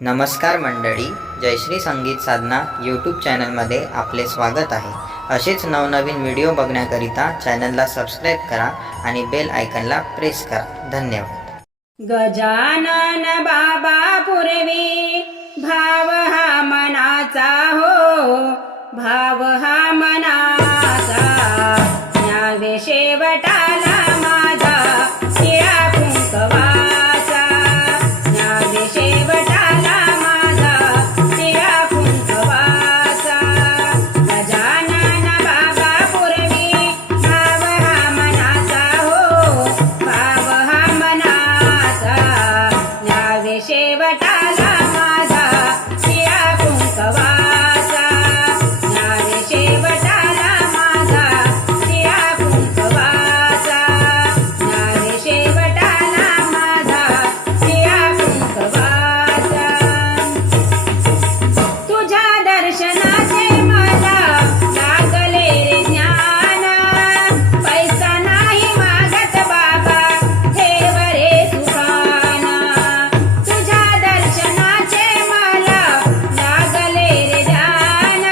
नमस्कार मंडळी, जयश्री संगीत साधना यूट्यूब चॅनलमध्ये आपले स्वागत आहे। असेच नवनवीन व्हिडिओ बघण्याकरिता चॅनलला सबस्क्राईब करा आणि बेल आयकॉनला प्रेस करा। धन्यवाद। गजानन बाबा पूर्वी भाव हा मनाचा हो, भाव हा मनाचा न्यावे शेवटाला माझा शिळा कुंकवाचा, न्यावे शेवटाला माझा शिळा कुंकवाचा। गजानन बाबा पूर्वी भाव हा मनाचा हो, भाव हा मनाचा न्यावे शेवटाला माझा शिळा कुंकवाचा, न्यावे शेवटाला माझा शिळा कुंकवाचा, न्यावे शेवटाला माझा शिळा कुंकवाचा। तुझ्या दर्शनाचे मला लागले रे ज्ञान, पैसा नाही मागत बाबा ठेव रे सुखाना। तुझ्या दर्शनाचे मला लागले रे ज्ञान,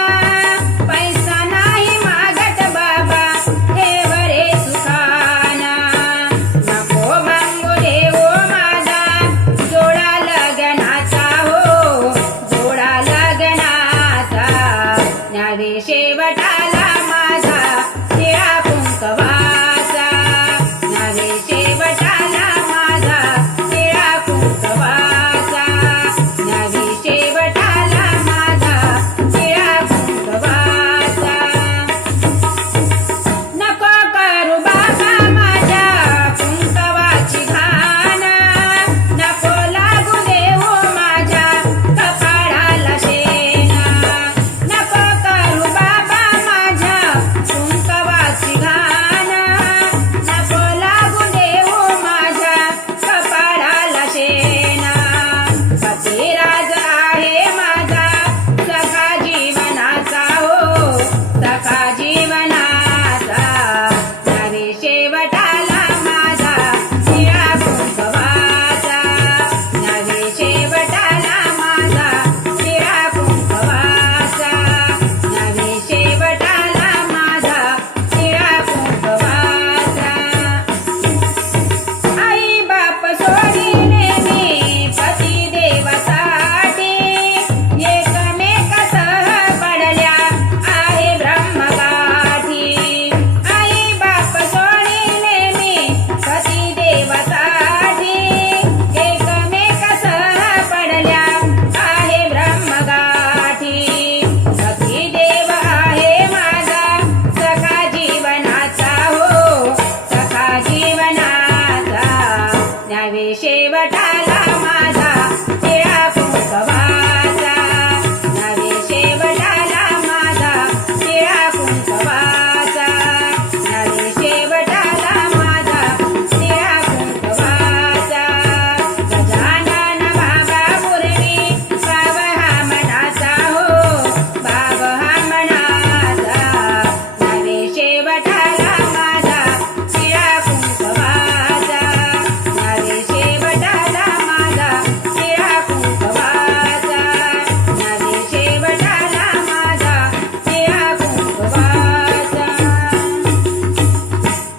पैसा नाही मागत बाबा ठेव रे सुखाना। नको मागू देवो माझा जोडा लग्नाचा हो, जोडा लग्नाचा न्यावे शेवटाला माझा शिळा कुंकवाचा, न्यावे शेवटाला माझा शिळा कुंकवाचा, न्यावे शेवटाला माझा शिळा कुंकवाचा। नको करू बाबा माझ्या कुंकवाची घाण, नको लागू देवो माझ्या कपाळाला शेण। नको करू बाबा माझ्या कुंकवाची घाण, नको लागू देवो माझ्या कपाळाला शेण। पतिराज आहे माझा सखा जीवनाचा हो, सखा जीवनाचा न्यावे शेवटाला माझा शिळा कुंकवाचा, न्यावे शेवटाला माझा शिळा कुंकवाचा, न्यावे शेवटाला माझा शिळा कुंकवाचा। आई बाप सोडिले मी पती देवासाठी, एकमेक सह पडल्या आहे ब्रह्मगाठी। आई बाप सोडिले मी पती देवासाठी, एकमेक सह पडल्या आहे ब्रह्मगाठी। पती देव आहे माझा सखा जीवनाचा हो, सखा जीवनाचा न्यावे शेवटाला माझा शिळा कुंकवाचा,